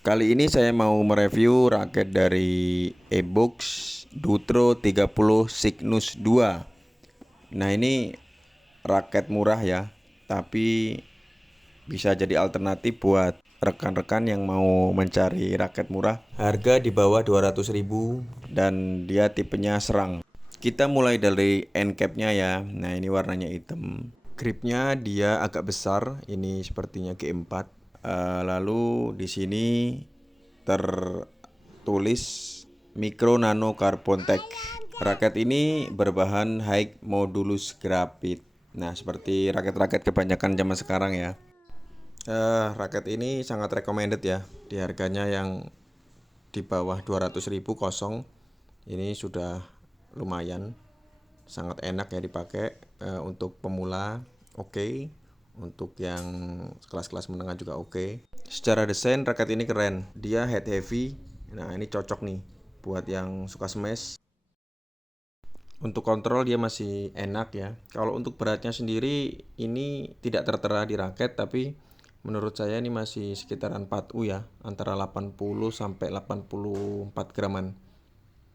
Kali ini saya mau mereview raket dari Ebox Dutro 30 Cygnus 2. Nah, ini raket murah ya, tapi bisa jadi alternatif buat rekan-rekan yang mau mencari raket murah. Harga di bawah 200.000 dan dia tipenya serang. Kita mulai dari end capnya ya. Nah, ini warnanya hitam. Gripnya dia agak besar, ini sepertinya G4. Lalu di sini tertulis Micro Nano Carbon Tech. Raket ini berbahan high modulus grafit. Nah, seperti raket-raket kebanyakan zaman sekarang ya. Raket ini sangat recommended ya. Di harganya yang di bawah 200.000 kosong. Ini sudah lumayan, sangat enak ya dipakai untuk pemula, oke. Untuk yang kelas-kelas menengah juga oke. Secara desain raket ini keren, dia head heavy. Nah, ini cocok nih buat yang suka smash. Untuk kontrol dia masih enak ya. Kalau untuk beratnya sendiri ini tidak tertera di raket, tapi menurut saya ini masih sekitaran 4U ya, antara 80 sampai 84 graman.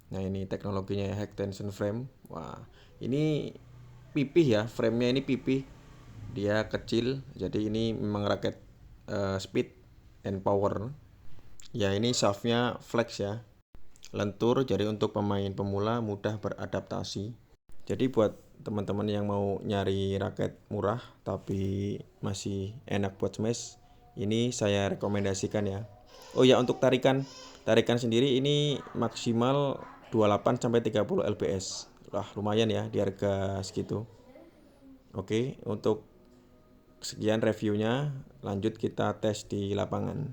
Nah, ini teknologinya ya, high tension frame. Wah, ini pipih ya, framenya ini pipih. Dia kecil, jadi ini memang raket speed and power. Ya, ini shaftnya flex ya, lentur, jadi untuk pemain pemula mudah beradaptasi. Jadi buat teman-teman yang mau nyari raket murah tapi masih enak buat smash, ini saya rekomendasikan ya. Oh ya, untuk tarikan sendiri ini maksimal 28 sampai 30 lbs. Wah, lumayan ya di harga segitu. Oke, untuk sekian reviewnya, lanjut kita tes di lapangan.